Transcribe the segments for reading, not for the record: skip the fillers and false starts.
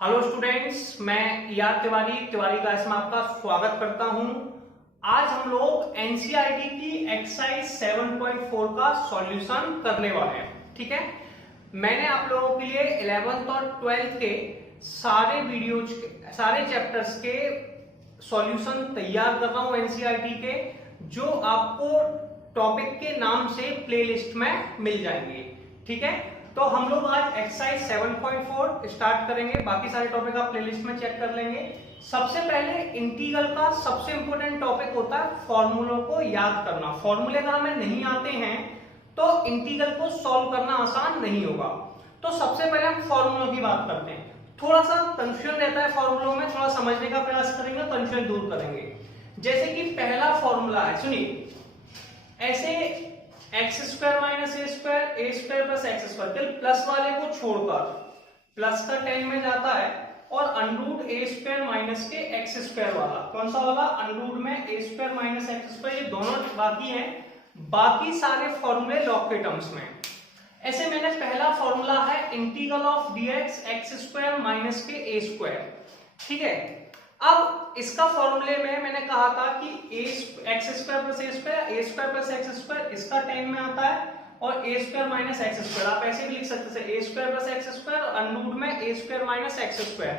Hello students, मैं Tiwari class में आपका स्वागत करता हूं। आज हम लोग एनसीईआरटी की एक्सरसाइज 7.4 का सॉल्यूशन करने वाले हैं। ठीक है, मैंने आप लोगों के लिए 11th और 12th के सारे चैप्टर्स के सॉल्यूशन तैयार कर रहा हूं एनसीईआरटी के, जो आपको टॉपिक के नाम से प्लेलिस्ट में मिल जाएंगे। ठीक है, तो हम लोग आज एक्सरसाइज 7.4 स्टार्ट करेंगे। बाकी सारे टॉपिक आप प्लेलिस्ट में चेक कर लेंगे। सबसे पहले इंटीग्रल का सबसे इंपॉर्टेंट टॉपिक होता है फॉर्मूलों को याद करना। फॉर्मूले अगर हमें नहीं आते हैं तो इंटीग्रल को सॉल्व करना आसान नहीं होगा। तो सबसे पहले हम फॉर्मूलों की बात करते हैं। थोड़ा सा कंफ्यूजन रहता है फॉर्मूलों में, थोड़ा समझने का प्रयास करेंगे, कंफ्यूजन दूर करेंगे। जैसे कि पहला फॉर्मूला है, सुनिए, ऐसे x square minus a square plus x square, plus वाले को छोड़कर प्लस का 10 में जाता है, और अनरूट ए स्क्वायर माइनस के एक्स स्क्वायर वाला कौन सा वाला, अनरूट में a square minus x square, ये दोनों बाकी हैं। बाकी सारे फॉर्मूले लॉग के टर्म्स में। ऐसे मैंने पहला फॉर्मूला है integral of dx x square minus के ए स्क्वायर। ठीक है, अब इसका फॉर्मूले में मैंने कहा था कि x square plus a square plus x square, इसका 10 में आता है, और a square minus x square आप ऐसे भी लिख सकते हैं, a square plus x square, under root में a square minus x square.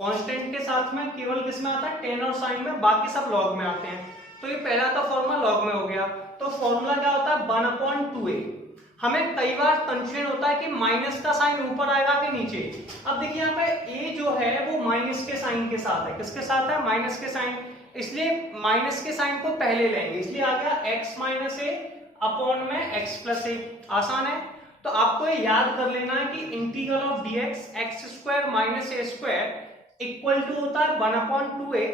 Constant के साथ में केवल किस में आता है, 10 और साइन में, बाकी सब लॉग में आते हैं। तो ये पहला तो फॉर्मूला लॉग में हो गया। तो फॉर्मूला क्या होता है, 1/2a। हमें कई बार कंफ्यूजन होता है कि माइनस का साइन ऊपर आएगा कि नीचे। अब देखिए यहाँ पे a जो है वो माइनस के साइन के साथ है। किसके साथ है, माइनस के साइन, इसलिए माइनस के साइन को पहले लेंगे, इसलिए आ गया x माइनस ए अपॉन में x प्लस ए। आसान है। तो आपको ये याद कर लेना है कि integral of dx x square minus a square equal to होता है 1/2a।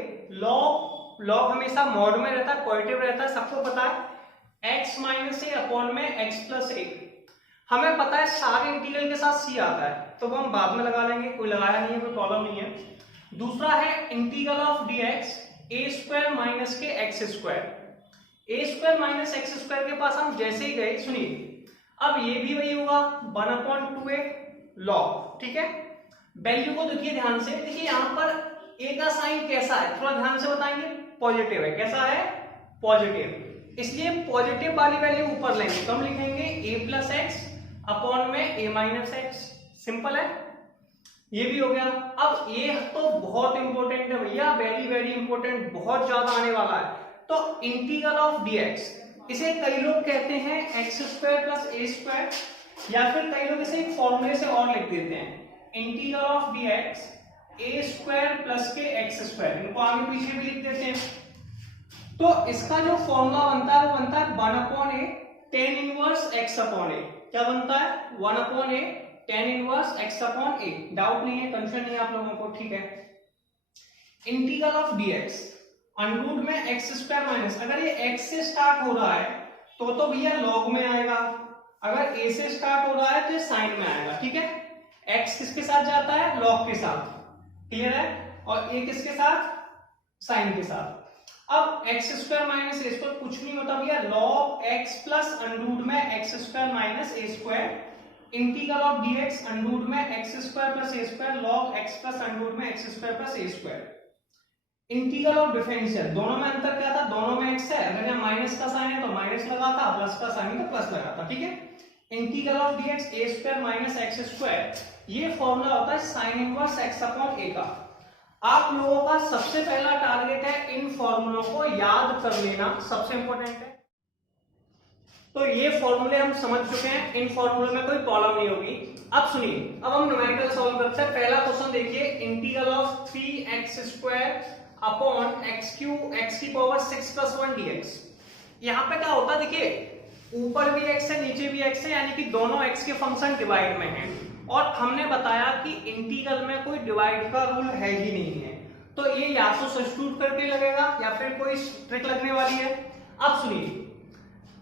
लॉग हमेशा मॉड में रहता है, पॉजिटिव रहता है, सबको पता है, x माइनस ए अपॉन में x प्लस ए। हमें पता है सारे इंटीग्रल के साथ c आता है, तो वो हम बाद में लगा लेंगे, कोई लगाया नहीं है, कोई प्रॉब्लम नहीं है। दूसरा है integral of dx A square minus के एक्स स्क्वायर। ए स्क्वायर माइनस एक्स स्क्वायर के पास हम जैसे ही गए, सुनिए, अब ये भी वही होगा 1/2a लॉग। ठीक है, वैल्यू को देखिए ध्यान से, देखिए यहाँ पर a का साइन कैसा है, थोड़ा ध्यान से बताएंगे, पॉजिटिव है। कैसा है, पॉजिटिव, इसलिए पॉजिटिव वाली वैल्यू ऊपर लेंगे, तो हम लिखेंगे a प्लस एक्स अपॉन में a माइनस एक्स। सिंपल है, ये भी हो गया। अब ये तो बहुत इंपॉर्टेंट है भैया, वेरी वेरी इंपॉर्टेंट, बहुत ज्यादा आने वाला है। तो इंटीग्रल ऑफ dx, इसे कई लोग कहते हैं x square plus a square, या फिर कई लोग इसे एक फॉर्मूले से और लिख देते हैं, integral of dx A square plus के एक्स स्क्वायर, इनको आगे पीछे भी लिख देते हैं। तो इसका जो फॉर्मूला बनता है वो बनता है 1/a tan inverse x upon a। क्या बनता है, 1/a tan inverse x upon a। Doubt नहीं है, कंफ्यूजन नहीं है आप लोगों को। ठीक है, इंटीग्रल ऑफ dx अनरूट में x स्क्वायर माइनस, अगर ये x से स्टार्ट हो रहा है तो भैया लॉग में आएगा, अगर a से स्टार्ट हो रहा है तो ये साइन में आएगा। ठीक है, x किसके साथ जाता है, लॉग के साथ, क्लियर है, और a किसके साथ, साइन के साथ। अब x square minus a square कुछ नहीं होता भैया, लॉग एक्स प्लस अनरूट में x square minus a square, integral of dx under root में x square plus a square, log x plus under root में x square plus a square. Integral of differential, दोनों में अंतर क्या था, दोनों में एक्स है, अगर यहाँ माइनस का साइन है तो माइनस लगा था, प्लस का साइन है तो प्लस लगा था। ठीक है, integral of dx a square minus x square, ये फॉर्मूला होता है sine inverse x upon a का। आप लोगों का सबसे पहला टारगेट है इन फॉर्मूलों को याद कर लेना, सबसे इंपॉर्टेंट है। तो ये फॉर्मूले हम समझ चुके हैं, इन फॉर्मूले में कोई प्रॉब्लम नहीं होगी। अब सुनिए, अब हम न्यूमेरिकल सॉल्व करते हैं। पहला क्वेश्चन देखिए, integral of 3x square upon x cube x की पावर 6 + 1 dx। यहाँ पे क्या होता है, देखिए ऊपर भी x है नीचे भी x है, यानी कि दोनों x के फंक्शन डिवाइड में हैं, और हमने बताया कि इंटीग्रल में कोई डिवाइड का रूल है ही नहीं है, तो ये या तो सब्स्टिट्यूट करके लगेगा या फिर कोई ट्रिक लगने वाली है। अब सुनिए,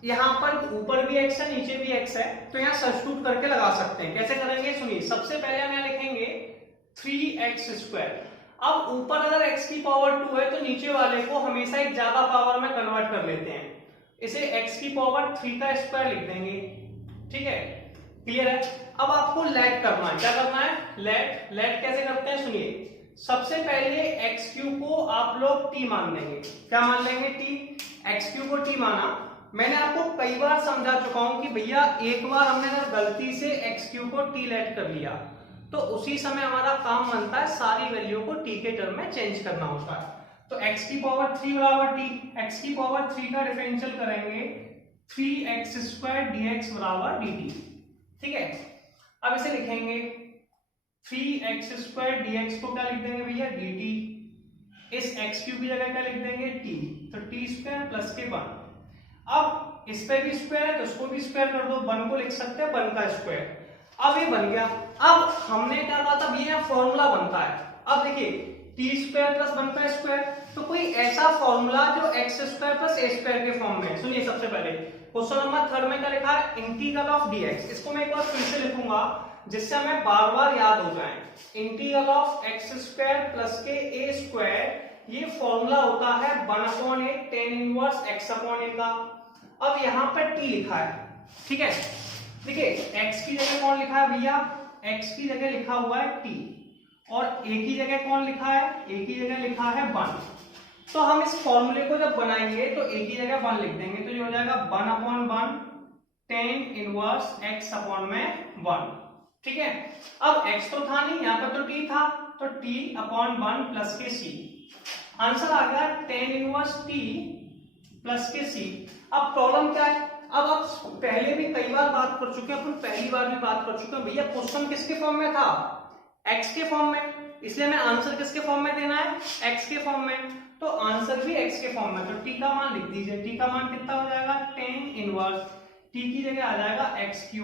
यहाँ पर ऊपर भी x है नीचे भी x है, तो यहाँ सब्स्टिट्यूट करके लगा सकते हैं। कैसे करेंगे, सुनिए, सबसे पहले हम यहाँ लिखेंगे 3x स्क्वायर। अब ऊपर अगर x की पावर 2 है तो नीचे वाले को हमेशा एक ज्यादा पावर में कन्वर्ट कर लेते हैं, इसे x की पावर 3 का स्क्वायर लिख देंगे। ठीक है, क्लियर है? अब आपको लेट करना है, क्या करना है? लेट। लेट कैसे करते हैं सुनिए। सबसे पहले एक्स क्यू को आप लोग टी मान लेंगे। क्या मान लेंगे? टी। एक्स क्यू को टी माना। मैंने आपको कई बार समझा चुका हूं कि भैया एक बार हमने अगर गलती से एक्स क्यू को टी लेट कर लिया तो उसी समय हमारा काम बनता है सारी वैल्यू को टी के टर्म में चेंज करना होता है। तो x की पावर 3 बराबर टी, x की पावर 3 का डिफरेंशियल करेंगे 3x² dx बराबर dt। ठीक है, अब इसे लिखेंगे 3x² dx को क्या लिख देंगे भैया? dt। इस x क्यूब की जगह क्या लिख देंगे? t। तो t² प्लस के 1। अब इस पे भी स्क्वायर है तो इसको भी स्क्वायर कर दो, 1 को लिख सकते हैं 1 का स्क्वायर। अब ये बन गया। अब हमने क्या कहा था भैया? फॉर्मूला बनता है। अब देखिए t² प्लस 1 का स्क्वायर, तो कोई ऐसा फॉर्मूला जो x² प्लस a² के फॉर्म में है। सुनिए, सबसे पहले क्वेश्चन नंबर 3 में क्या लिखा है? Integral of dx। इसको मैं एक बार फिर से लिखूंगा जिससे हमें बार बार याद हो जाए। इंटीग्रल ऑफ x² प्लस के a², ये फॉर्मूला होता है 1/8 tan इनवर्स x/a का। अब यहाँ पर t लिखा है, ठीक है। देखिए x की जगह कौन लिखा है भैया? x की जगह लिखा हुआ है t, और a की जगह कौन लिखा है? a की जगह लिखा है 1। तो हम इस फॉर्मूले को जब बनाएंगे तो a की जगह 1 लिख देंगे, तो ये हो जाएगा 1/1 tan इनवर्स x/1। ठीक है, अब x तो था नहीं, यहाँ पर तो t था, तो t/1 प्लस के c। आंसर आ गया tan इनवर्स t प्लस के c। अब प्रॉब्लम क्या है? अब आप पहले भी कई बार बात कर चुके हैं, अपन पहली बार भी बात कर चुके हैं भैया, क्वेश्चन किसके फॉर्म में था? x के फॉर्म में, इसलिए मैं आंसर किसके फॉर्म में देना है? x के फॉर्म में। तो आंसर भी x के फॉर्म में, तो t का मान लिख दीजिए। t का मान कितना हो जाएगा? tan इनवर्स t की जगह आ जाएगा x³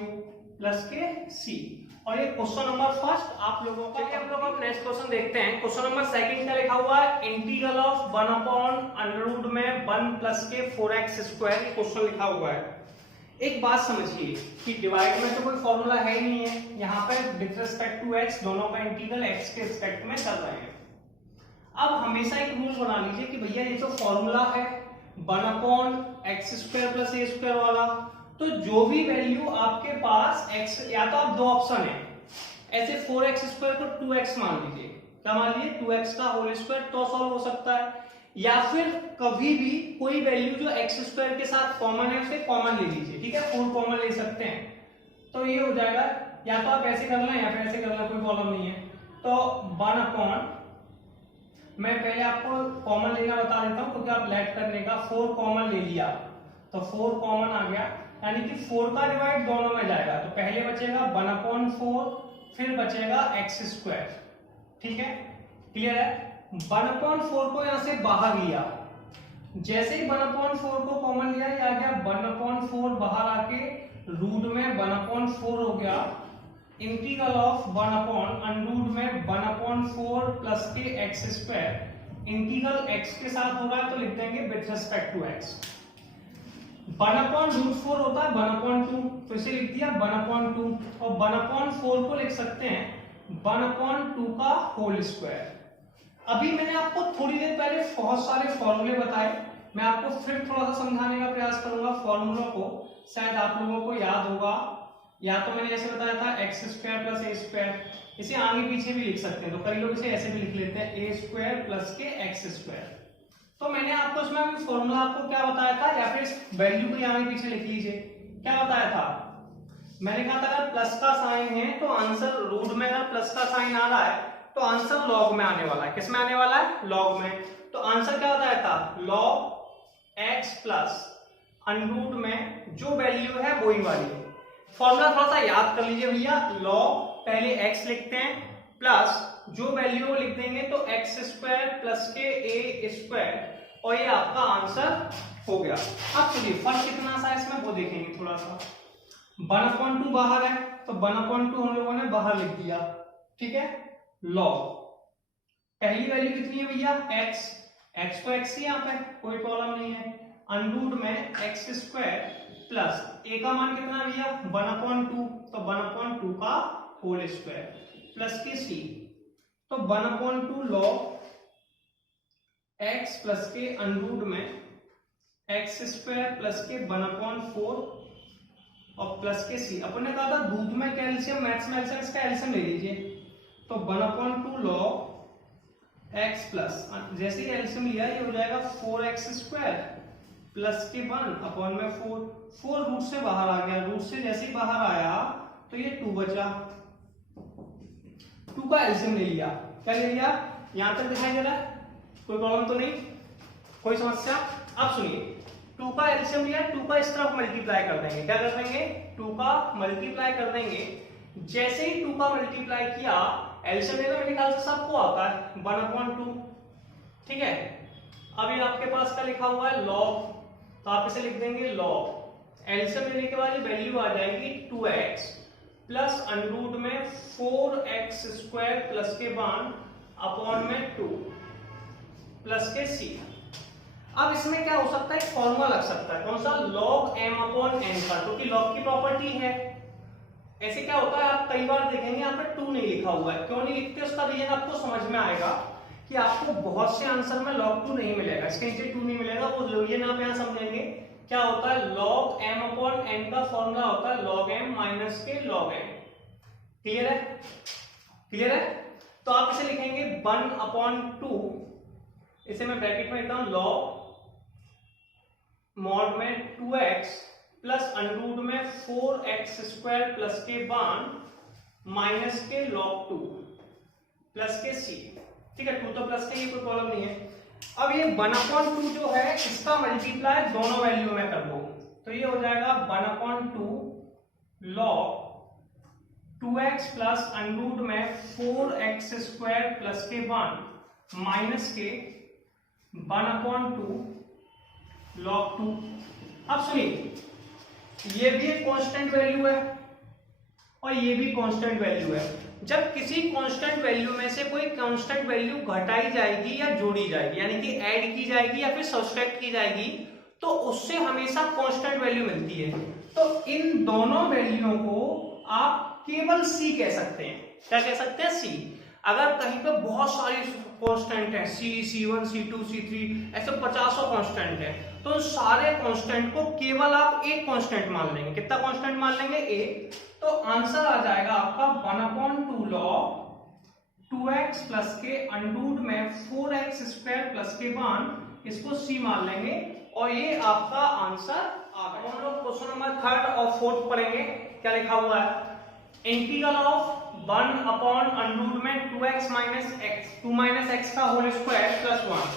प्लस के c। और ये क्वेश्चन नंबर फर्स्ट आप लोगों का। हम लोग अब नेक्स्ट क्वेश्चन देखते हैं। क्वेश्चन नंबर सेकंड का लिखा हुआ है इंटीग्रल ऑफ 1/√1 में 1 प्लस के 4x²। क्वेश्चन लिखा हुआ है। एक बात समझिए कि डिवाइड में तो कोई फॉर्मूला है ही नहीं है, यहाँ पे विद रिस्पेक्ट टू x दोनों का इंटीग्रल x के रिस्पेक्ट में कर रहे हैं। अब हमेशा एक रूल बना लीजिए कि भैया ये जो फॉर्मूला है 1/x² प्लस a² वाला, तो जो भी वैल्यू आपके पास x, या तो आप दो ऑप्शन है, ऐसे 4x² को 2x मान लीजिए। क्या मान लीजिए? 2x का होल स्क्वायर, तो सॉल्व हो सकता है। या फिर कभी भी कोई वैल्यू जो x² के साथ कॉमन है उसे कॉमन ले लीजिए, ठीक है, 4 कॉमन ले सकते हैं। तो ये हो जाएगा, या तो आप ऐसे कर लें या फिर ऐसे कर लें, कोई प्रॉब्लम नहीं है। तो 1/, मैं पहले आपको कॉमन लेना बता देता हूं क्योंकि आप लेट करने का 4 कॉमन ले लिया, तो 4 कॉमन आ गया, यानी कि 4 का डिवाइड दोनों में जाएगा। तो पहले बचेगा 1/4, फिर बचेगा x²। ठीक है, क्लियर है? 1/4 को यहां से बाहर लिया, जैसे ही 1/4 को कॉमन लिया, ये आ गया 1/4 बाहर आके रूट में 1/4 हो गया। इंटीग्रल ऑफ 1/√1 में 1/4 प्लस के x²। इंटीग्रल x के साथ होगा तो लिख देंगे विद रिस्पेक्ट टू x। 1/√4 होता है 1/2, तो इसे लिख दिया 1/2, और 1/4 को लिख सकते हैं 1/2 का होल स्क्वायर। अभी मैंने आपको थोड़ी देर पहले बहुत सारे फॉर्मूले बताए, मैं आपको फिर थोड़ा सा समझाने का प्रयास करूंगा फॉर्मूलों को, शायद आप लोगों को याद होगा। या तो मैंने जैसे बताया था x² प्लस a², इसे आगे पीछे भी लिख सकते हैं, तो कई लोग इसे ऐसे भी लिख लेते हैं a² प्लस के x²। तो मैंने आपको इसमें अभी फॉर्मूला आपको क्या बताया था, या फिर इस वैल्यू को आगे पीछे लिख लीजिए। क्या बताया था? मैंने कहा था अगर प्लस का साइन है तो आंसर रूट में, अगर प्लस का साइन आ रहा है तो आंसर लॉग में आने वाला है। किस में आने वाला है? लॉग में। तो आंसर क्या बताया था? लॉग x प्लस √ में जो वैल्यू है वही वाली है। फॉर्मूला थोड़ा सा याद कर लीजिए भैया, लॉग पहले x लिखते हैं प्लस जो वैल्यू वो लिख देंगे तो x² प्लस के a², और ये आपका आंसर हो गया। अब चलिए फर्क कितना सा इसमें वो देखेंगे थोड़ा सा। 1/2 बाहर है तो 1/2 हम लोगों ने बाहर लिख दिया, ठीक है। लॉग पहली वैल्यू कितनी है भैया? x तो x ही यहाँ पे, कोई प्रॉब्लम नहीं है। √ में x² प्लस a का मान कितना है भैया? 1/2, तो 1/2 का होल स्क्वायर प्लस के c, तो 1/2 लॉग x प्लस के √ में x² प्लस के 1/4 और प्लस के सी। अपन ने कहा था दूध में कैल्शियम, मैथ्स में एल्शियम, इसका एल्शियम ले लीजिए, तो 1/2 log x प्लस, जैसे ही एल्शियम लिया ये हो जाएगा 4x² प्लस के 1 में 4 रूट से बाहर आ गया, रूट से जैसे ही बाहर आया तो ये 2 बचा, 2 का एल्शियम ले लिया। क्या ले लिया, यहां तक दिखाई दे रहा है, कोई प्रॉब्लम तो नहीं, कोई समस्या? अब सुनिए, 2 का एल्शियम लिया, 2 का इस तरफ मल्टीप्लाई कर देंगे। क्या कर देंगे, 2 का मल्टीप्लाई कर देंगे। जैसे ही 2 का मल्टीप्लाई किया, एल्शियम लेना मेरे ख्याल से सबको आता है 1/2, ठीक है। अब ये आपके पास क्या लिखा हुआ है, लॉग, तो आप इसे लिख देंगे लॉग, एल्शियम लेने के बाद वैल्यू आ जाएगी 2x प्लस अंडरूट में 4x² प्लस के 1 में 2 प्लस के c। अब इसमें क्या हो सकता है, फॉर्मूला लग सकता है, कौन सा, log m/n का, क्योंकि log की प्रॉपर्टी है। ऐसे क्या होता है, आप कई बार देखेंगे यहाँ पे 2 नहीं लिखा हुआ है, क्यों नहीं लिखते, उसका रीजन आपको समझ में आएगा कि आपको बहुत से आंसर में log 2 नहीं मिलेगा, इसके नीचे 2 नहीं मिलेगा, वो रीजन आप यहाँ समझेंगे। क्या होता है, log m/n का फॉर्मूला होता है log m माइनस के log m। क्लियर है, क्लियर है? तो आप इसे लिखेंगे 1/2, इसे मैं ब्रैकेट में लिखता हूं, log मॉड में 2x प्लस अंडरूट में 4x² प्लस के 1 माइनस के log 2 प्लस के c। ठीक है, 2 तो प्लस के, ये कोई प्रॉब्लम नहीं है। अब ये 1/2 जो है, इसका मल्टीप्लाई दोनों वैल्यू में कर दो, तो ये हो जाएगा 1/2 log 2x प्लस अंडरूट में 4x² प्लस के 1 माइनस के 1/2 log 2। अब सुनिए, ये भी एक कांस्टेंट वैल्यू है और ये भी कांस्टेंट वैल्यू है। जब किसी कांस्टेंट वैल्यू में से कोई कांस्टेंट वैल्यू घटाई जाएगी या जोड़ी जाएगी, यानी कि ऐड की जाएगी या फिर सब्सट्रैक्ट की जाएगी, तो उससे हमेशा कांस्टेंट वैल्यू मिलती है। तो इन दोनों वैल्यूओं को आप केवल c कह सकते हैं। क्या कह सकते हैं, c। अगर कहीं पे बहुत सारी कांस्टेंट है, c1, c2, c3, ऐसे 50 कांस्टेंट है, तो सारे कांस्टेंट को केवल आप एक कांस्टेंट मान लेंगे। कितना कांस्टेंट मान लेंगे, एक। तो आंसर आ जाएगा आपका 1/2 log 2x प्लस के अंडरूट में 4x² प्लस के 1, इसको c मान लेंगे और ये आपका आंसर आ गया। हम लोग क्वेश्चन नंबर 3 और 4 पढ़ेंगे। क्या लिखा हुआ है, इंटीग्रल ऑफ 1/√2x - 2 - x का होल स्क्वायर प्लस 1।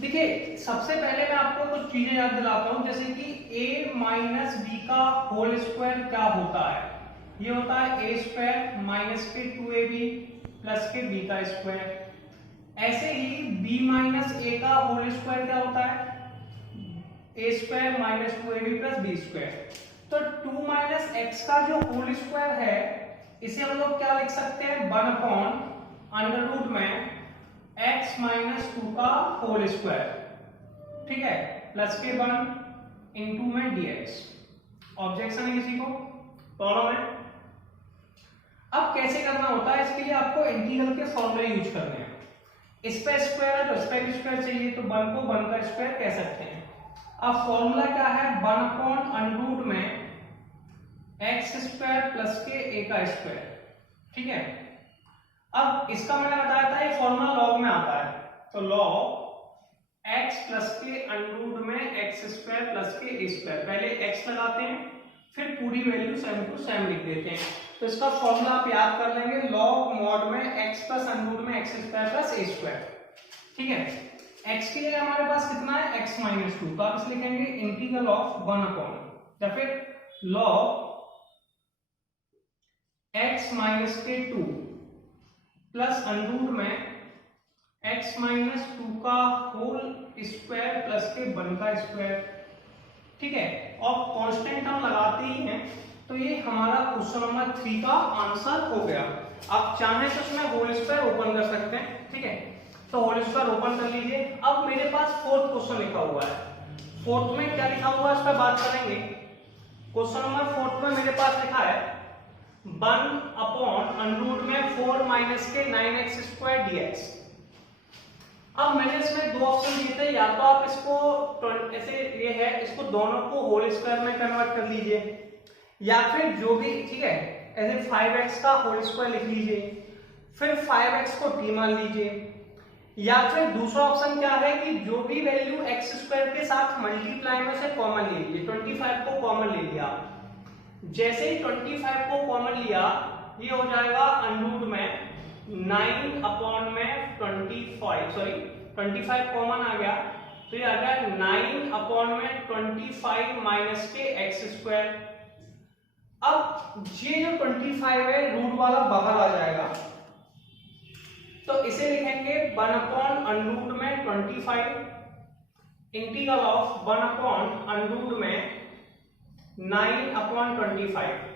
देखिए, सबसे पहले मैं आपको कुछ चीजें याद दिलाता हूं, जैसे कि a माइनस b का होल स्क्वायर क्या होता है, ये होता है a² माइनस के 2ab प्लस के b का स्क्वायर। ऐसे ही b माइनस a का होल स्क्वायर क्या होता है, a² minus 2ab plus b²। तो 2 - x का जो होल स्क्वायर है, इसे हम लोग क्या लिख सकते हैं, 1/√2 में x - 2 का होल स्क्वायर, ठीक है, प्लस के 1 इंटू में dx। ऑब्जेक्शन है किसी को, प्रॉब्लम है? अब कैसे करना होता है, इसके लिए आपको इंटीग्रल के फॉर्मूले यूज करने हैं। इस पे स्क्वायर है तो इस पे भी स्क्वायर चाहिए, तो 1 को 1 का स्क्वायर कह सकते हैं। अब फॉर्मूला क्या है, 1/√2 में x² प्लस के a का स्क्वायर, ठीक है। अब इसका मैंने बताया था, ये फॉर्मूला लॉग में आता है, तो लॉग x प्लस के अंडरूट में x² प्लस के a²। पहले x लगाते हैं, फिर पूरी वैल्यू सेम टू सेम लिख देते हैं। तो इसका फॉर्मूला आप याद कर लेंगे, लॉग मॉड में x प्लस अंडरूट में x² प्लस a², ठीक है। x के लिए हमारे पास कितना है, x - 2, तो आप इसे लिखेंगे इंटीग्रल ऑफ 1 या फिर लॉग x - 2 प्लस अंडरूट में x - 2 का होल स्क्वायर प्लस के 1 का स्क्वायर, ठीक है। और कांस्टेंट हम लगाते ही हैं, तो ये हमारा क्वेश्चन नंबर 3 का आंसर हो गया। आप चाहें तो इसमें होल स्क्वायर ओपन कर सकते हैं, ठीक है, तो होल स्क्वायर ओपन कर लीजिए। अब मेरे पास 4th क्वेश्चन लिखा हुआ है, 4th में क्या लिखा हुआ है इस पर बात करेंगे। क्वेश्चन नंबर 4th में मेरे पास लिखा है 1/√4 माइनस के 9x² dx। अब मैंने इसमें 2 ऑप्शन दिए थे, या तो आप इसको ऐसे ये है, इसको दोनों को होल स्क्वायर में कन्वर्ट कर लीजिए, या फिर जो भी, ठीक है, ऐसे 5x का होल स्क्वायर लिख लीजिए, फिर 5x को t मान लीजिए, या फिर दूसरा ऑप्शन क्या है कि जो भी वैल्यू एक्स स्क्वायर के साथ मल्टीप्लाई में से कॉमन ले लीजिए। 25 को कॉमन ले लिया, जैसे ही 25 को कॉमन लिया ये हो जाएगा अंडरूट में 9 अपॉन में 25, सॉरी 25 कॉमन आ गया तो ये आ गया 9 अपॉन में 25 माइनस के एक्स स्क्वायर। अब ये जो 25 है रूट वाला बाहर आ जाएगा तो इसे लिखेंगे 1 अपॉन अंडरूट में 25 इंटीग्रल ऑफ 1 अपॉन अंडरूट में 9 upon 25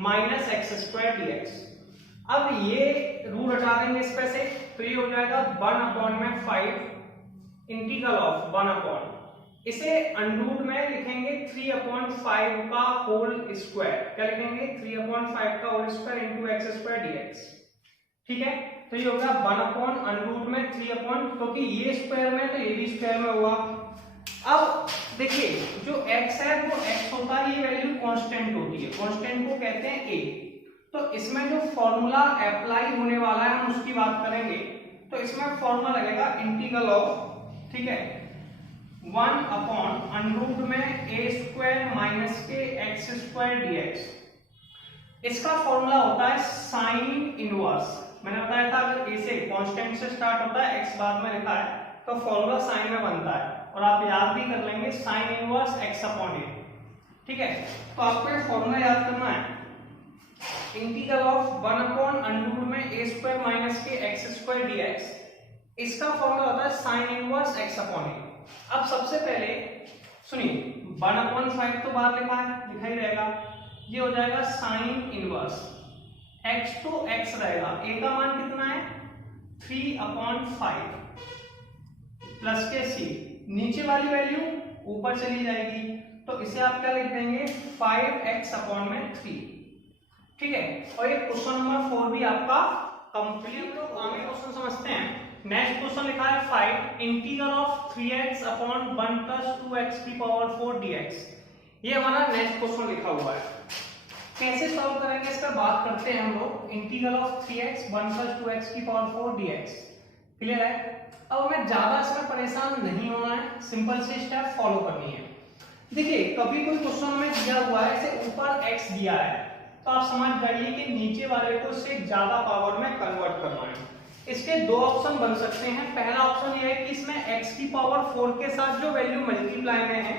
minus x square dx. अब ये रूट हटा देंगे इस पे से तो ये हो जाएगा 1 अपॉन में 5 इंटीग्रल ऑफ 1 अपॉन, इसे अंडरूट में लिखेंगे 3 अपॉन 5 का होल स्क्वायर। क्या लिखेंगे? 3 अपॉन 5 का whole square into x square dx. ठीक है, तो ये होगा 1 अपॉन अंडरूट में 3 अपॉन, क्योंकि ये स्क्वायर में तो ये भी स्क्वायर में हुआ। अब देखिए जो x है वो x होता है, ये वैल्यू कांस्टेंट होती है, कांस्टेंट को कहते हैं a। तो इसमें जो फॉर्मूला अप्लाई होने वाला है हम उसकी बात करेंगे। तो इसमें फॉर्मूला लगेगा इंटीग्रल ऑफ, ठीक है, 1 अपॉन अंडरूट में a स्क्वायर माइनस के एक्स स्क्वायर dx। इसका फॉर्मूला होता है साइन इनवर्स। मैंने बताया था अगर a से कांस्टेंट से स्टार्ट होता है, x बाद में लिखा है, तो फॉर्मूला साइन में बनता है और आप याद भी कर लेंगे sine inverse x upon a। ठीक है, तो आपको ये फॉर्मूला याद करना है, इंटीग्रल ऑफ 1 अपॉन अंडरूट में a स्क्वायर माइनस के एक्स स्क्वायर dx। इसका फॉर्मूला होता है sine inverse x upon a। अब सबसे पहले सुनिए 1 अपॉन 5 तो बाहर लिखा ही रहेगा, ये हो जाएगा साइन इनवर्स x तो x रहेगा, a का मान कितना है 3 अपॉन 5 प्लस के c, नीचे वाली वैल्यू ऊपर चली जाएगी तो इसे आप क्या लिख देंगे 5x अपॉन में 3। ठीक है, और ये क्वेश्चन नंबर 4 भी आपका कंप्लीट। तो आगे क्वेश्चन समझते हैं। नेक्स्ट क्वेश्चन लिखा है 5 integral of 3x upon 1 plus 2x की पावर 4 dx। ये हमारा नेक्स्ट क्वेश्चन लिखा हुआ है, कैसे सॉल्व करेंगे इसका बात करते हैं हम लोग। Integral of 3x 1 plus 2x की पावर 4 dx। क्लियर है? अब हमें ज्यादा इसमें परेशान नहीं होना है, सिंपल सी स्टेप फॉलो करनी है। देखिए कभी कोई क्वेश्चन में दिया हुआ है, इसे ऊपर x दिया है तो आप समझ जाइए कि नीचे वाले को इससे ज्यादा पावर में कन्वर्ट करना है। इसके दो ऑप्शन बन सकते हैं। पहला ऑप्शन ये है कि इसमें x की पावर 4 के साथ जो वैल्यू मल्टीप्लाई में है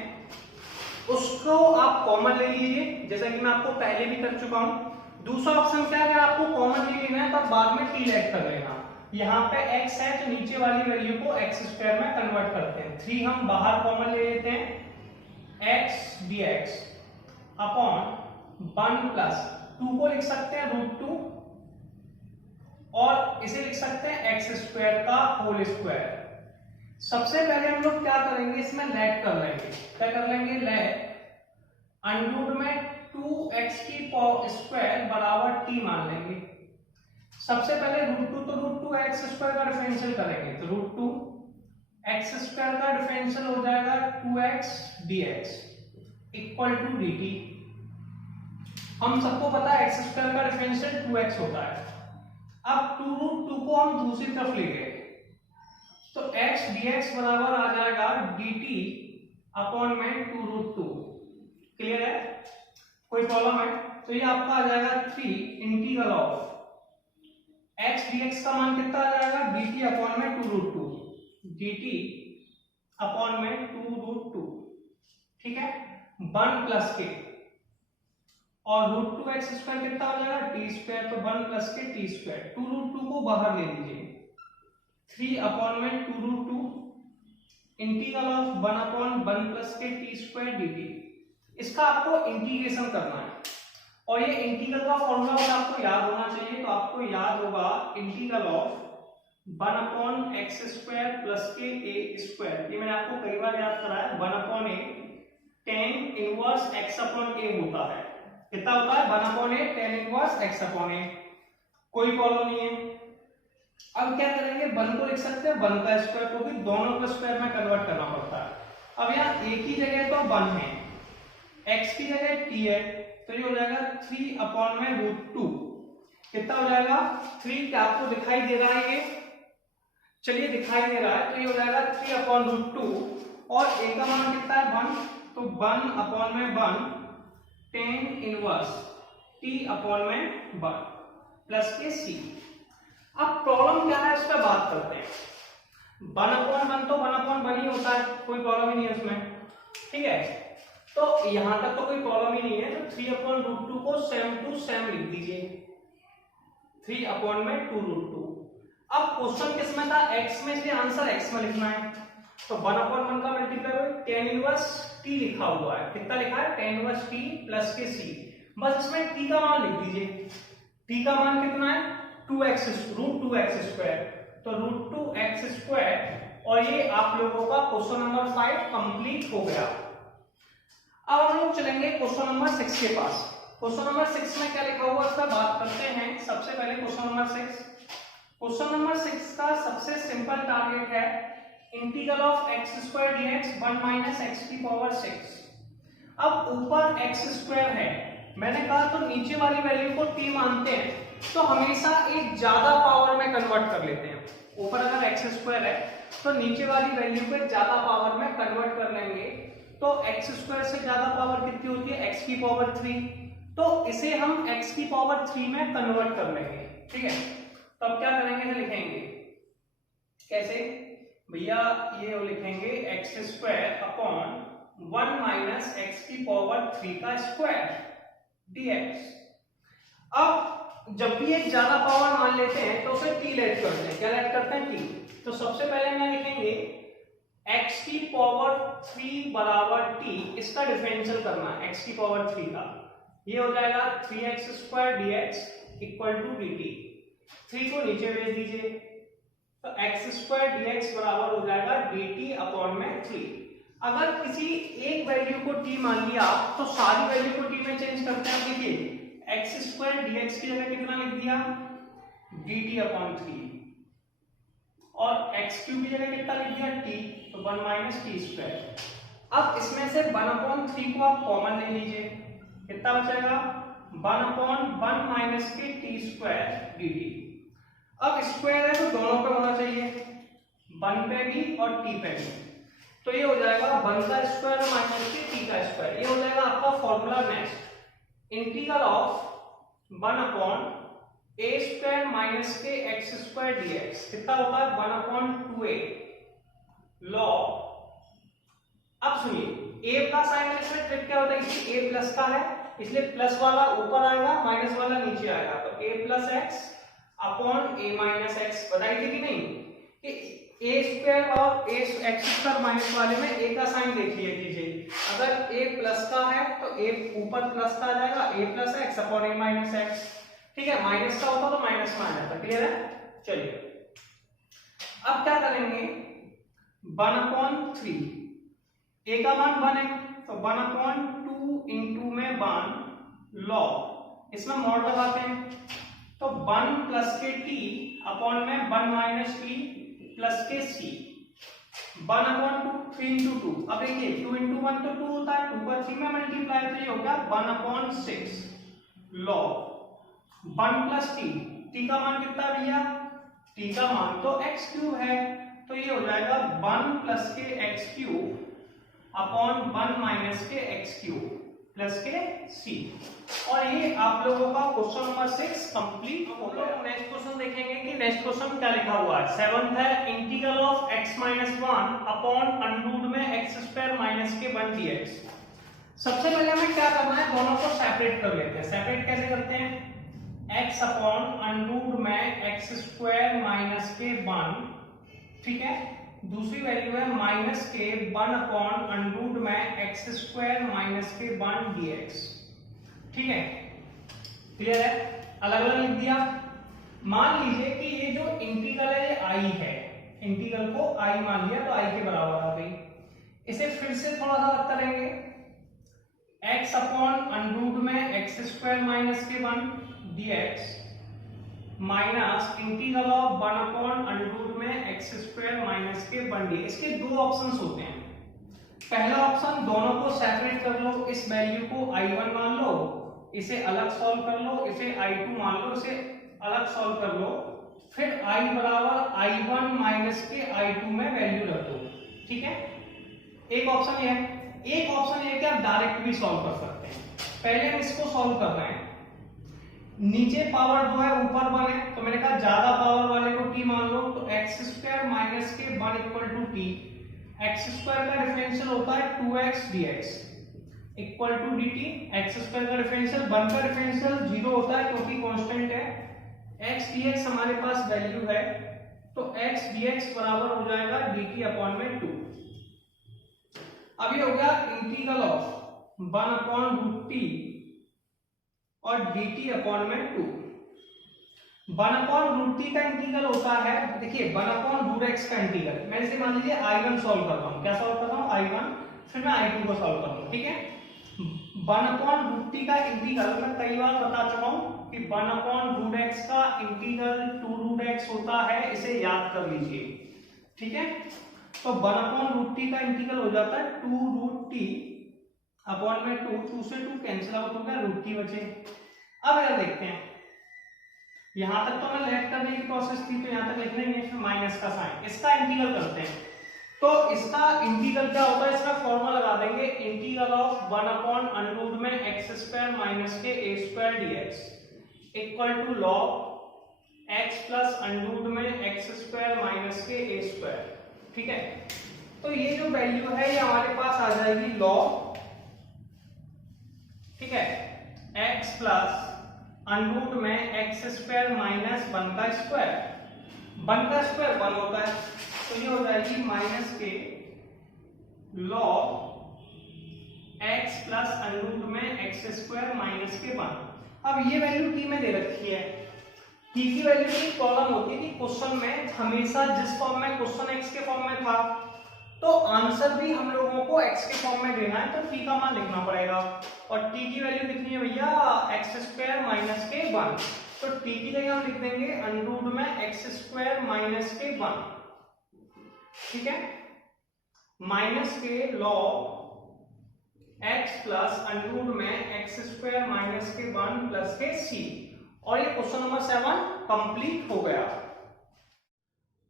उसको आप कॉमन ले लीजिए, जैसा कि मैं आपको पहले भी कर चुका हूं। दूसरा ऑप्शन क्या है, अगर आपको कॉमन नहीं लेना है तब बाद में t ऐड कर लेना। यहाँ पे x है तो नीचे वाली वैल्यू को x स्क्वायर में कन्वर्ट करते हैं। 3 हम बाहर कॉमन ले लेते हैं, x dx अपॉन 1 प्लस 2 को लिख सकते हैं √2 और इसे लिख सकते हैं x स्क्वायर का होल स्क्वायर। सबसे पहले हम लोग क्या करेंगे, इसमें लेट कर लेंगे। क्या कर लेंगे? लेट अंडरूट में 2x की पावर स्क्वायर बराबर t मान लेंगे। सबसे पहले √2 तो √2 x स्क्वायर का डिफरेंशियल करेंगे तो √2 x स्क्वायर का डिफरेंशियल हो जाएगा 2x dx equal to dt। हम सबको पता है x स्क्वायर का डिफरेंशियल 2x होता है। अब 2√2 को हम दूसरी तरफ ले गए तो x dx बराबर आ जाएगा dt अपॉन में 2√2। क्लियर है? कोई प्रॉब्लम है? तो ये आपका आ जाएगा 3 इंटीग्रल ऑफ x dx का मान कितना आ जाएगा dt अपॉन में 2√2, dt अपॉन में 2√2। ठीक है, 1 प्लस के और √2x स्क्वायर कितना हो जाएगा t स्क्वायर, तो 1 प्लस के t स्क्वायर। 2√2 को बाहर ले लीजिए, 3 अपॉन में 2√2 इंटीग्रल ऑफ 1 अपॉन 1 प्लस के t स्क्वायर dt। इसका आपको इंटीग्रेशन करना है और ये इंटीग्रल का फॉर्मूला अगर आपको याद होना चाहिए तो आपको याद होगा integral of 1 upon x square plus के a स्क्वायर। ये मैंने आपको कई बार याद कराया, 1 upon a tan inverse x upon a होता है। कितना होता है? 1 upon a tan inverse x upon a। कोई प्रॉब्लम नहीं है। अब क्या करेंगे, 1 को लिख सकते हैं 1 का स्क्वायर, क्योंकि दोनों को स्क्वायर में कन्वर्ट करना पड़ता है। अब यहाँ एक ही जगह तो 1 है x की जगह t है तो ये हो जाएगा 3 अपॉन में √2। कितना हो जाएगा 3, क्या आपको दिखाई दे रहा है ये? चलिए दिखाई दे रहा है, तो ये हो जाएगा 3 अपॉन √2 और a का मान कितना है 1, तो 1 अपॉन में 1 tan इनवर्स t अपॉन में 1 प्लस के c। अब प्रॉब्लम क्या है इस पर बात करते हैं। 1 अपॉन 1 तो 1 अपॉन 1 ही होता है, कोई प्रॉब्लम ही नहीं है उसमें, ठीक है। तो यहां तक तो कोई प्रॉब्लम ही नहीं है, तो 3 अपॉन √2 को सेम टू सेम लिख दीजिए, 3 अपॉन में 2√2। अब क्वेश्चन किस में था? x में, इसलिए आंसर x में लिखना है। तो 1 अपॉन 1 का multiply by tan inverse t लिखा हुआ है। कितना लिखा है? tan इनवर्स t प्लस के c। बस इसमें t का मान लिख दीजिए। t का मान कितना है? 2x √2x², तो √2x²। और ये आप लोगों का क्वेश्चन नंबर 5 कंप्लीट हो गया। अब हम लोग चलेंगे क्वेश्चन नंबर 6 के पास। क्वेश्चन नंबर 6 में क्या लिखा हुआ है इसका बात करते हैं। सबसे पहले क्वेश्चन नंबर 6। क्वेश्चन नंबर 6 का सबसे सिंपल टारगेट है integral of x² dx 1 minus x की पावर 6। अब ऊपर x² है, मैंने कहा तो नीचे वाली वैल्यू को t मानते हैं तो हमेशा एक ज्यादा पावर में कन्वर्ट कर लेते हैं। ऊपर अगर x² है तो नीचे वाली वैल्यू को ज्यादा पावर में कन्वर्ट कर लेंगे। तो x² से ज्यादा पावर कितनी होती है? x की पावर 3। तो इसे हम x की पावर 3 में कन्वर्ट कर लेंगे, ठीक है। तो अब क्या करेंगे? इसे लिखेंगे कैसे भैया? ये लिखेंगे x² अपॉन 1 माइनस x की पावर 3 का स्क्वायर dx। अब जब भी एक ज्यादा पावर मान लेते हैं तो उसे t लेट करते हैं। क्या लेट करते हैं? t। तो सबसे पहले मैं लिखेंगे x की पावर 3 बराबर t, इसका डिफरेंशियल करना है x की पावर 3 का। ये हो जाएगा 3x² dx equal to dt। 3 को नीचे भेज दीजिए तो x² dx बराबर हो जाएगा dt अपॉन में 3। अगर किसी एक वैल्यू को t मान लिया तो सारी वैल्यू को t में चेंज करते हैं। देखिए x² dx की जगह कितना लिख दिया? dt अपॉन 3 और x³ की जगह कितना लिख दिया? t, तो 1 माइनस t²। अब इसमें से 1 अपॉन 3 को आप कॉमन ले लीजिए, कितना बचेगा? 1 अपॉन 1 माइनस के t² dt। अब स्क्वायर है तो दोनों पे होना चाहिए, 1 पे भी और t पे भी। तो ये हो जाएगा 1 का स्क्वायर माइनस के t का स्क्वायर। ये हो जाएगा आपका formula next, integral of 1 upon a² minus के x² dx। कितना होता है? 1 अपॉन 2a लॉग। अब सुनिए a का साइन इसमें ट्रिक क्या होता है कि a प्लस का है इसलिए प्लस वाला ऊपर आएगा, माइनस वाला नीचे आएगा। तो a plus x upon a minus x. बताई थी कि नहीं कि a² और x² माइनस वाले में a का साइन देख लीजिए। अगर a प्लस का है तो a ऊपर प्लस का आ जाएगा, a plus x upon a minus x, ठीक है। माइनस का होता तो माइनस में आ जाता। क्लियर है? चलिए अब क्या करेंगे? 1 अपॉन 3, a का मान 1 है तो 1 अपॉन 2 इंटू में 1 लॉग, इसमें मॉड लगाते हैं तो 1 प्लस के t अपॉन में 1 माइनस t प्लस के c। 1 upon 2 3 into 2। अब देखिए 2 इंटू 1 तो 2 होता है, 2 पर 3 में मल्टीप्लाई तो ये हो गया 1 अपॉन 6 लॉग 1 प्लस t का मान कितना है भैया? t का मान तो x³ है तो ये हो जाएगा 1 प्लस के x³ अपॉन 1 माइनस के x³ प्लस के c। और ये आप लोगों का क्वेश्चन नंबर 6 कंप्लीट हो गया। नेक्स्ट क्वेश्चन देखेंगे कि नेक्स्ट क्वेश्चन क्या लिखा हुआ है। 7th है integral of x minus 1 upon under root में x² माइनस के 1 dx। सबसे पहले हमें क्या करना है? दोनों को सेपरेट कर लेते हैं। सेपरेट कैसे करते हैं? x अपॉन अंडर में x² माइनस के 1, ठीक है। दूसरी वैल्यू है माइनस के 1 अपॉन अंडर में x² माइनस के 1 dx, ठीक है। क्लियर है? अलग अलग लिख दिया। मान लीजिए कि ये जो इंटीग्रल है ये i है, इंटीग्रल को i मान लिया तो i के बराबर आ गई। इसे फिर से थोड़ा सा अलग करेंगे, x अपॉन अंडर में x² माइनस के 1 dx minus integral of 1 upon under में x² माइनस के 1 dx। इसके दो ऑप्शंस होते हैं, पहला ऑप्शन, दोनों को सेपरेट कर लो, इस वैल्यू को I1 मान लो, इसे अलग सॉल्व कर लो, इसे I2 मान लो, इसे अलग सॉल्व कर लो, फिर I बराबर I1 माइनस के I2 में वैल्यू रख दो। ठीक है, एक ऑप्शन ये है। एक ऑप्शन ये कि आप डायरेक्ट भी सॉल्व कर सकते हैं। पहले हम इसको सॉल्व कर रहे हैं, नीचे पावर 2 है, ऊपर 1 है, तो मैंने कहा ज्यादा पावर वाले को t मान लो, तो x स्क्वायर माइनस के 1 equal to t। x square का डिफरेंशियल होता है 2x dx equal to dt। x square का डिफरेंशियल 1 का डिफरेंशियल 0 होता है क्योंकि कांस्टेंट है। x dx हमारे पास वैल्यू है, तो x dx बराबर हो जाएगा dt अपॉन में 2। अब ये हो गया integral of 1 upon root t और dt अपॉन में 2। 1 अपॉन रूट टी का इंटीग्रल होता है, देखिए 1 अपॉन रूट एक्स का इंटीग्रल। मैं इसे मान लीजिए I1 सॉल्व कर रहा हूं। क्या सॉल्व कर रहा हूं? I1, फिर मैं I2 को सॉल्व कर रहा हूं। ठीक है, 1 अपॉन रूट टी का इंटीग्रल मैं कई बार बता चुका हूं कि 1 अपॉन रूट एक्स का इंटीग्रल 2 रूट एक्स होता है, इसे याद कर लीजिए। ठीक है, तो 1 अपॉन रूट टी का इंटीग्रल हो जाता है 2 रूट टी अपॉन में 2 से 2 कैंसिल आउट हो गया, रूट टी बचे। अब यहां देखते हैं, यहां तक तो मैं लेट करने की प्रोसेस थी, तो यहां तक लिख लेंगे, फिर माइनस का साइन, इसका इंटीग्रल करते हैं। तो इसका इंटीग्रल क्या होता है, इसका फॉर्मूला लगा देंगे, इंटीग्रल ऑफ 1 अपॉन अंडररूट में x स्क्वायर माइनस के a square dx equal to log x plus under root में x स्क्वायर माइनस के a स्क्वायर। ठीक है, तो ये जो वैल्यू है ये हमारे पास आ जाएगी log, ठीक है, x प्लस अंडरूट में x स्क्वायर माइनस 1 का स्क्वायर। 1 का स्क्वायर 1 होता है, तो ये हो जाएगी माइनस के log x प्लस अंडरूट में x स्क्वायर माइनस के 1। अब ये वैल्यू t में दे रखी है। t की वैल्यू की प्रॉब्लम होती है कि क्वेश्चन में हमेशा जिस फॉर्म में क्वेश्चन x के फॉर्म में था, तो आंसर भी हम लोगों को x के फॉर्म में देना है, तो t का मान लिखना पड़ेगा। और t की वैल्यू कितनी है भैया, x स्क्वायर माइनस के 1, तो t की जगह हम लिख देंगे अंडररूट में x स्क्वायर माइनस के 1। ठीक है, माइनस के log x प्लस अंडररूट में x स्क्वायर माइनस के 1 प्लस के c। और ये क्वेश्चन नंबर 7 कंप्लीट हो गया।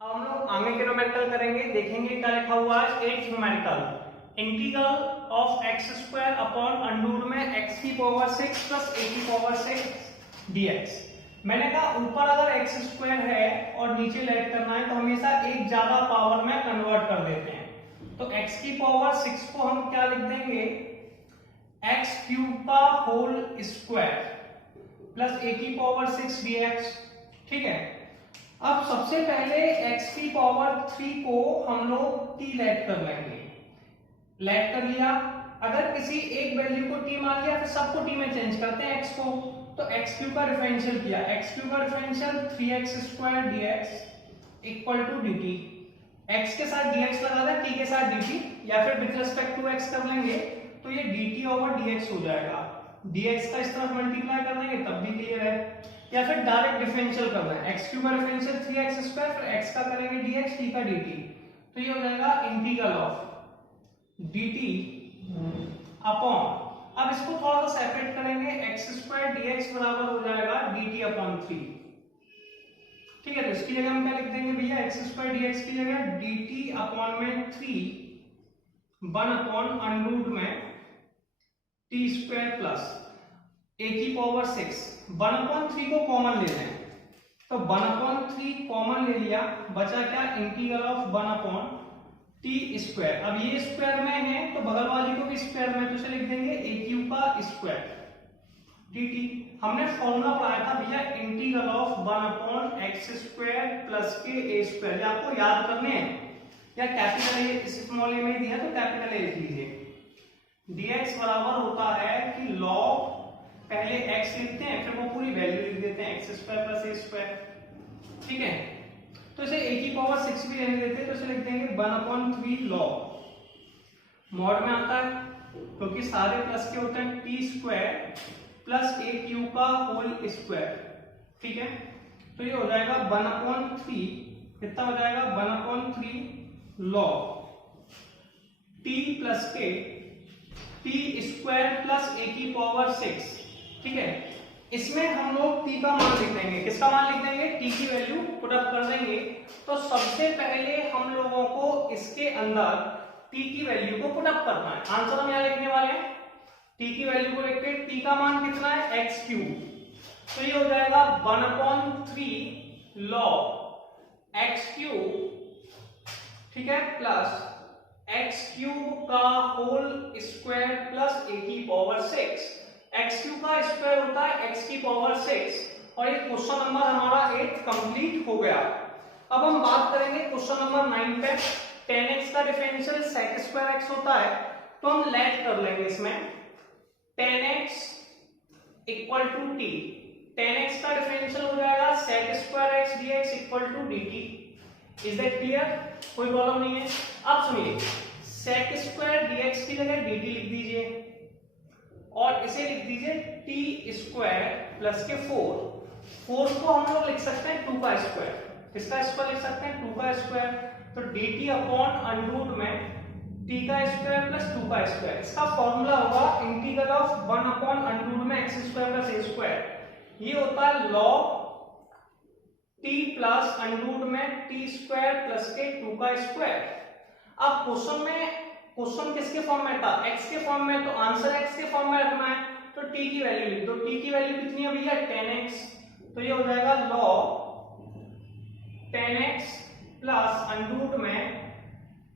अब हम लोग आगे के न्यूमेरिकल करेंगे, देखेंगे क्या लिखा हुआ है। 8th numerical, integral of x square upon under root में x की पावर 6 प्लस a की पावर 6 dx। मैंने कहा ऊपर अगर x स्क्वायर है और नीचे लेट करना है, तो हमेशा एक ज्यादा पावर में कन्वर्ट कर देते हैं। तो x की पावर 6 को हम क्या लिख देंगे, x क्यूब का होल स्क्वायर प्लस a की पावर 6 dx। ठीक है, अब सबसे पहले x की पावर 3 को हम लोग t लेट कर लेंगे। लेट कर लिया, अगर किसी एक वैल्यू को t मान लिया, फिर सबको t में चेंज करते हैं x को। तो x क्यूब का डिफरेंशियल किया, x क्यूब का differential 3x square dx equal to dt। x के साथ dx लगा दें, t के साथ dt, या फिर विद रिस्पेक्ट टू x कर लेंगे, तो ये dt ओवर dx हो जाएगा। dx का इस तरफ मल्टीप्लाई कर देंगे तब भी क्लियर है, या फिर डायरेक्ट डिफरेंशियल करना है। x क्यूब का डिफरेंशियल 3x स्क्वायर, फिर x का करेंगे dx, t का dt, तो ये हो जाएगा इंटीग्रल ऑफ dt अपॉन, अब इसको थोड़ा सा सेपरेट करेंगे, x स्क्वायर dx बराबर हो जाएगा dt अपॉन 3। ठीक है, तो इसकी जगह हम क्या लिख देंगे भैया, x स्क्वायर dx की जगह dt अपॉन में 3 1 अपॉन अंडररूट में t स्क्वायर प्लस a की पावर 6। 1 अपॉन 3 को कॉमन ले लें, तो 1 अपॉन 3 कॉमन ले लिया, बचा क्या, integral of 1 upon T square. अब ये स्क्वायर में है तो बगल वाली को भी स्क्वायर में, तो इसे लिख देंगे a क्यूब का स्क्वायर dt। हमने फॉर्मूला पढ़ाया था भैया, integral of 1 upon x square plus के a स्क्वायर। ये आपको याद करने हैं, या कैपिटल ए स्मॉल ए में दिया तो कैपिटल ए लिख लीजिए। dx बराबर होता है कि log, पहले x लिखते हैं, फिर वो पूरी वैल्यू लिख देते हैं, x square plus a square. ठीक है, तो इसे a की पावर 6 भी रहने देते हैं, तो इसे लिख देंगे 1 अपॉन 3 log, मॉड में आता है क्योंकि सारे प्लस के होते हैं, t square plus a cube का होल स्क्वायर। ठीक है, तो ये हो जाएगा 1 अपॉन 3, कितना हो जाएगा, 1 अपॉन 3 log t प्लस के टी स्क्वायर प्लस ए की पावर 6, ठीक है। इसमें हम लोग t का मान लिख देंगे, किसका मान लिख देंगे, t की वैल्यू पुट अप कर देंगे। तो सबसे पहले हम लोगों को इसके अंदर t की वैल्यू को पुट अप करना है। आंसर हम यहाँ लिखने वाले हैं, t की वैल्यू को लिखते हैं, t का मान कितना है x क्यूब, तो ये हो जाएगा 1/3 log x क्यूब, ठीक है, प्लस x क्यूब का होल स्क्वायर प्लस a की पावर 6। x क्यूब का स्क्वायर होता है x की पावर 6 और ये क्वेश्चन नंबर हमारा 8 कंप्लीट हो गया। अब हम बात करेंगे क्वेश्चन नंबर 9 पे। tan x का डिफरेंशियल sec स्क्वायर x होता है, तो हम लेट कर लेंगे इसमें tan x equal to t। tan x का डिफरेंशियल हो जाएगा sec square x dx equal to dt। Is that clear, कोई प्रॉब्लम नहीं है। अब सुनिए, sec स्क्वायर dx की जगह dt लिख दीजिए और इसे लिख दीजिए t स्क्वायर प्लस के 4 को हम लोग लिख सकते हैं 2 का स्क्वायर, किसका स्क्वायर लिख सकते हैं 2 का स्क्वायर, तो dt अपॉन अंडर में t का स्क्वायर प्लस 2 का स्क्वायर। इसका फॉर्मूला होगा इंटीग्रल ऑफ 1 अपॉन अंडर में x square plus a square, ये होता है log t प्लस अंडर में t स्क्वायर प्लस के 2 का स्क्वायर। अब क्वेश्चन किसके फॉर्म में था, x के फॉर्म में, तो आंसर x के फॉर्म में रखना है, तो t की वैल्यू लिख दो। t की वैल्यू कितनी है भैया, tan x, तो ये हो जाएगा log tan x plus under में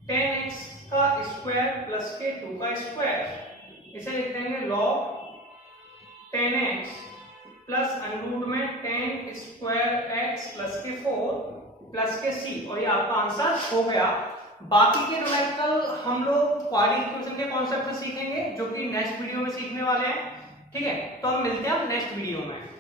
tan x का स्क्वायर प्लस के 2 का स्क्वायर। इसे लिख देंगे log tan x plus under में tan स्क्वायर x प्लस के 4 प्लस के c, और ये आपका आंसर हो गया। बाकी के न्यूमेरिकल हम लोग क्वाड्रेटिक इक्वेशन के कॉन्सेप्ट में सीखेंगे, जो कि नेक्स्ट वीडियो में सीखने वाले हैं, ठीक है। तो हम मिलते हैं नेक्स्ट वीडियो में।